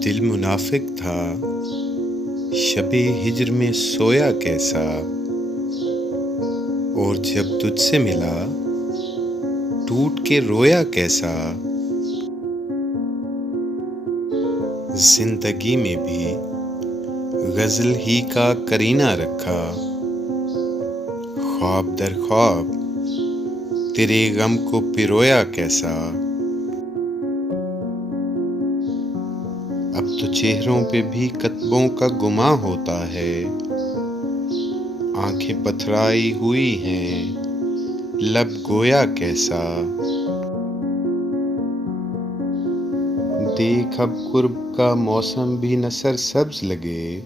दिल मुनाफिक था, शबे हिज्र में सोया कैसा, और जब तुझसे मिला टूट के रोया कैसा। जिंदगी में भी गजल ही का करीना रखा, ख्वाब दर ख्वाब तेरे गम को पिरोया कैसा। अब तो चेहरों पे भी कतबों का गुमा होता है, आंखें पथराई हुई हैं, लब गोया कैसा। देख अब कुर्ब का मौसम भी न सरसब्ज लगे,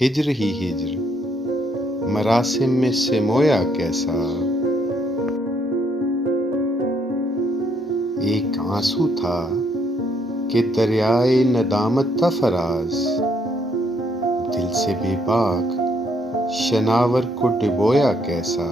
हिज्र ही हिज्र मरासिम में सिमोया कैसा। एक आंसू था कि दरियाए नदामत था फराज, दिल से बेबाक शनावर को डिबोया कैसा।